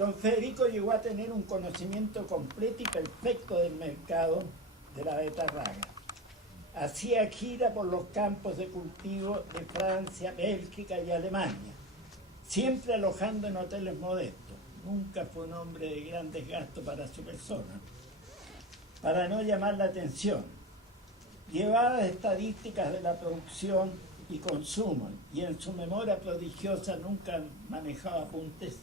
Don Federico llegó a tener un conocimiento completo y perfecto del mercado de la betarraga. Hacía gira por los campos de cultivo de Francia, Bélgica y Alemania, siempre alojando en hoteles modestos. Nunca fue un hombre de grandes gastos para su persona, para no llamar la atención. Llevaba estadísticas de la producción y consumo, y en su memoria prodigiosa nunca manejaba apuntes,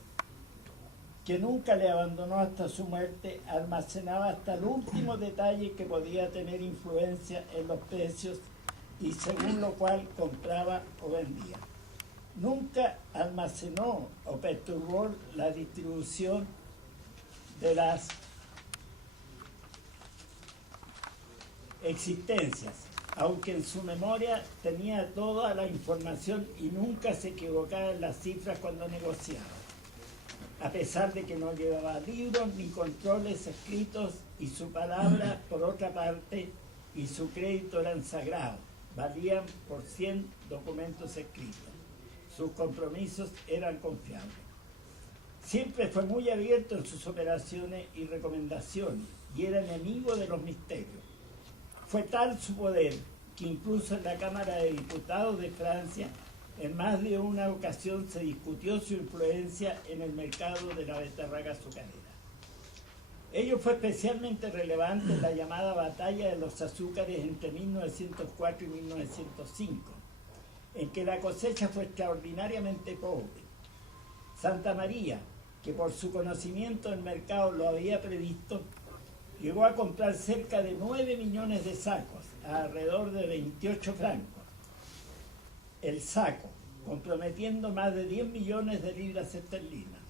que nunca le abandonó hasta su muerte, almacenaba hasta el último detalle que podía tener influencia en los precios y según lo cual compraba o vendía. Nunca almacenó o perturbó la distribución de las existencias, aunque en su memoria tenía toda la información y nunca se equivocaba en las cifras cuando negociaba, a pesar de que no llevaba libros ni controles escritos, y su palabra, por otra parte, y su crédito eran sagrados, valían por 100 documentos escritos. Sus compromisos eran confiables. Siempre fue muy abierto en sus operaciones y recomendaciones, y era enemigo de los misterios. Fue tal su poder que incluso en la Cámara de Diputados de Francia, en más de una ocasión se discutió su influencia en el mercado de la betarraga azucarera. Ello fue especialmente relevante en la llamada Batalla de los Azúcares entre 1904 y 1905, en que la cosecha fue extraordinariamente pobre. Santa María, que por su conocimiento del mercado lo había previsto, llegó a comprar cerca de 9 millones de sacos, a alrededor de 28 francos. El saco, comprometiendo más de 10 millones de libras esterlinas.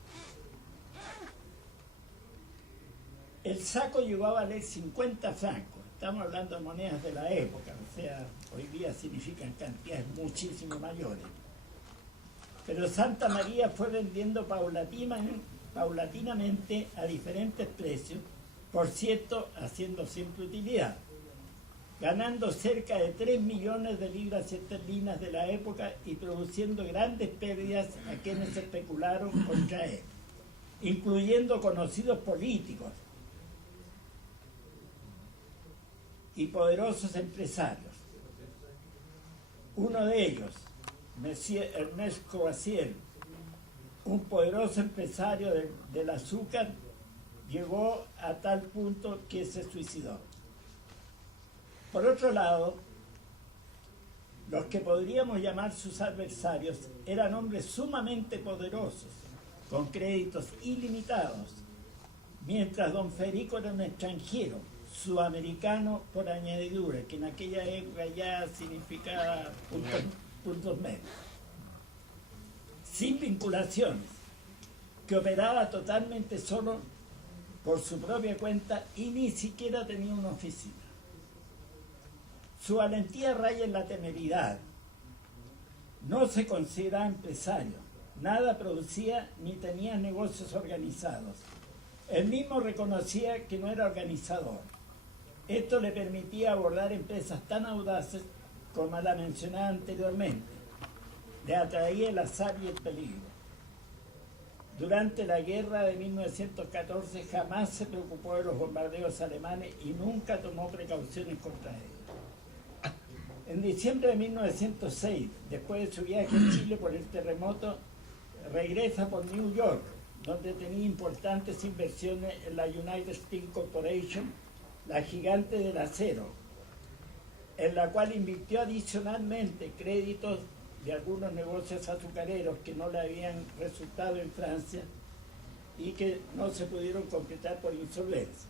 El saco llegó a valer 50 francos. Estamos hablando de monedas de la época, o sea, hoy día significan cantidades muchísimo mayores. Pero Santa María fue vendiendo paulatinamente a diferentes precios, por cierto, haciendo siempre utilidad, ganando cerca de 3 millones de libras esterlinas de la época y produciendo grandes pérdidas a quienes especularon contra él, incluyendo conocidos políticos y poderosos empresarios. Uno de ellos, Monsieur Ernest Courvoisier, un poderoso empresario del azúcar, llegó a tal punto que se suicidó. Por otro lado, los que podríamos llamar sus adversarios eran hombres sumamente poderosos, con créditos ilimitados, mientras don Federico era un extranjero, sudamericano por añadidura, que en aquella época ya significaba puntos medios, sin vinculaciones, que operaba totalmente solo por su propia cuenta y ni siquiera tenía una oficina. Su valentía raya en la temeridad. No se consideraba empresario, nada producía ni tenía negocios organizados. Él mismo reconocía que no era organizador. Esto le permitía abordar empresas tan audaces como la mencionada anteriormente. Le atraía el azar y el peligro. Durante la guerra de 1914 jamás se preocupó de los bombardeos alemanes y nunca tomó precauciones contra ellos. En diciembre de 1906, después de su viaje a Chile por el terremoto, regresa por New York, donde tenía importantes inversiones en la United Steel Corporation, la gigante del acero, en la cual invirtió adicionalmente créditos de algunos negocios azucareros que no le habían resultado en Francia y que no se pudieron completar por insolvencia.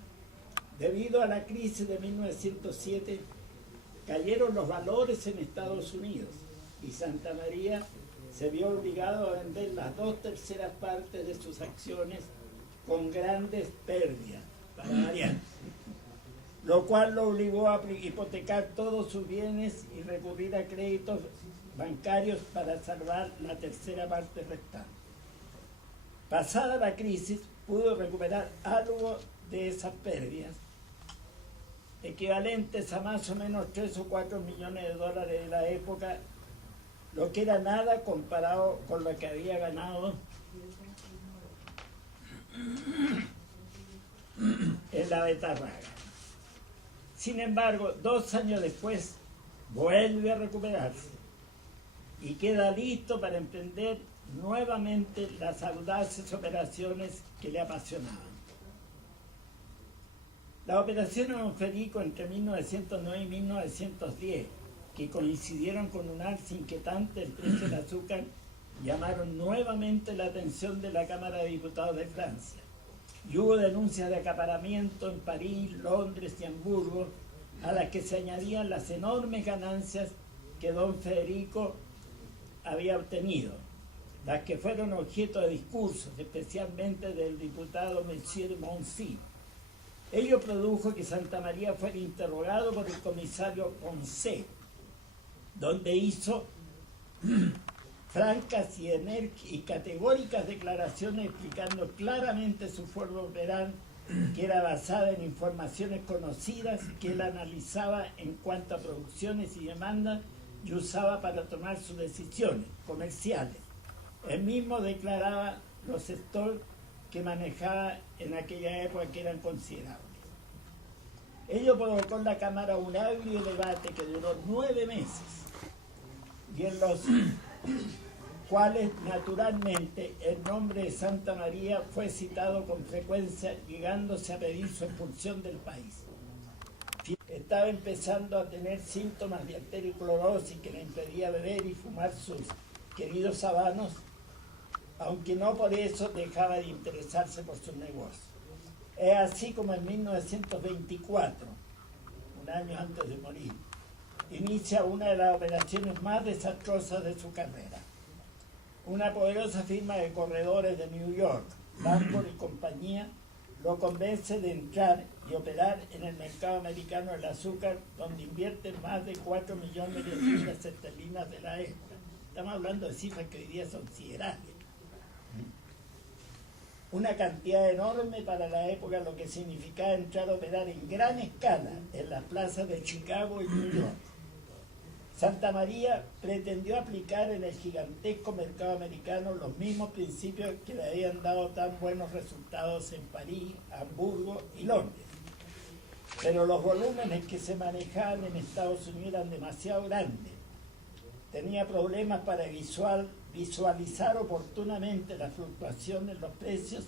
Debido a la crisis de 1907, cayeron los valores en Estados Unidos y Santa María se vio obligado a vender las 2/3 partes de sus acciones con grandes pérdidas, para variar, lo cual lo obligó a hipotecar todos sus bienes y recurrir a créditos bancarios para salvar la 1/3 parte restante. Pasada la crisis, pudo recuperar algo de esas pérdidas, equivalentes a más o menos 3 o 4 millones de dólares de la época, lo que era nada comparado con lo que había ganado en la betarraga. Sin embargo, 2 años después, vuelve a recuperarse y queda listo para emprender nuevamente las audaces operaciones que le apasionaban. Las operaciones Monferico entre 1909 y 1910, que coincidieron con un alza inquietante del precio del azúcar, llamaron nuevamente la atención de la Cámara de Diputados de Francia. Y hubo denuncias de acaparamiento en París, Londres y Hamburgo, a las que se añadían las enormes ganancias que don Federico había obtenido, las que fueron objeto de discursos, especialmente del diputado Monsieur de Moncy. Ello produjo que Santa María fuera interrogado por el comisario Poncet, donde hizo francas y categóricas declaraciones explicando claramente su forma de operar, que era basada en informaciones conocidas que él analizaba en cuanto a producciones y demandas y usaba para tomar sus decisiones comerciales. Él mismo declaraba los stocks que manejaba en aquella época, que eran considerables. Ello provocó en la Cámara un agrio debate que duró 9 meses, y en los cuales naturalmente el nombre de Santa María fue citado con frecuencia, llegándose a pedir su expulsión del país. Estaba empezando a tener síntomas de arterioclorosis que le impedía beber y fumar sus queridos habanos, aunque no por eso dejaba de interesarse por sus negocios. Es así como en 1924, un año antes de morir, inicia una de las operaciones más desastrosas de su carrera. Una poderosa firma de corredores de New York, Banco y compañía, lo convence de entrar y operar en el mercado americano del azúcar, donde invierten más de 4 millones de libras esterlinas de la época. Estamos hablando de cifras que hoy día son siderables. Una cantidad enorme para la época, lo que significaba entrar a operar en gran escala en las plazas de Chicago y New York. Santa María pretendió aplicar en el gigantesco mercado americano los mismos principios que le habían dado tan buenos resultados en París, Hamburgo y Londres. Pero los volúmenes que se manejaban en Estados Unidos eran demasiado grandes. Tenía problemas para visualizar oportunamente la fluctuación en los precios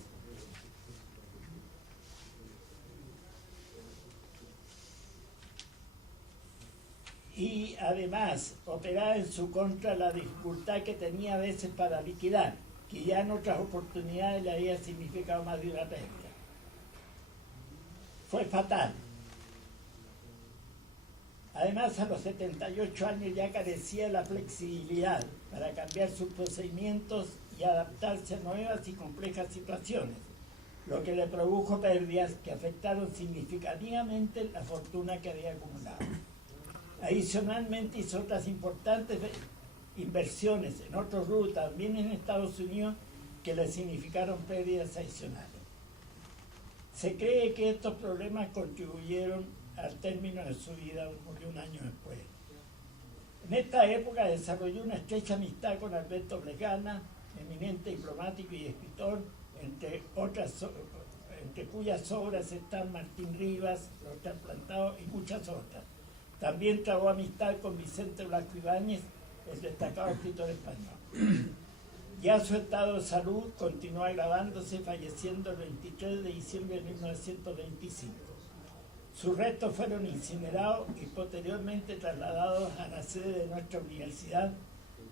y además operaba en su contra la dificultad que tenía a veces para liquidar, que ya en otras oportunidades le había significado más de una pérdida. Fue fatal. Además, a los 78 años ya carecía de la flexibilidad para cambiar sus procedimientos y adaptarse a nuevas y complejas situaciones, lo que le produjo pérdidas que afectaron significativamente la fortuna que había acumulado. Adicionalmente hizo otras importantes inversiones en otros rubros, también en Estados Unidos, que le significaron pérdidas adicionales. Se cree que estos problemas contribuyeron al término de su vida, murió un año después. En esta época desarrolló una estrecha amistad con Alberto Blegana, eminente diplomático y escritor, entre cuyas obras están Martín Rivas, Los Trasplantados y muchas otras. También trabó amistad con Vicente Blasco Ibáñez, el destacado escritor español. Ya su estado de salud continuó agravándose, falleciendo el 23 de diciembre de 1925. Sus restos fueron incinerados y posteriormente trasladados a la sede de nuestra universidad,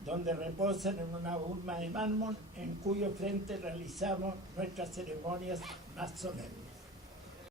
donde reposan en una urna de mármol, en cuyo frente realizamos nuestras ceremonias más solemnes.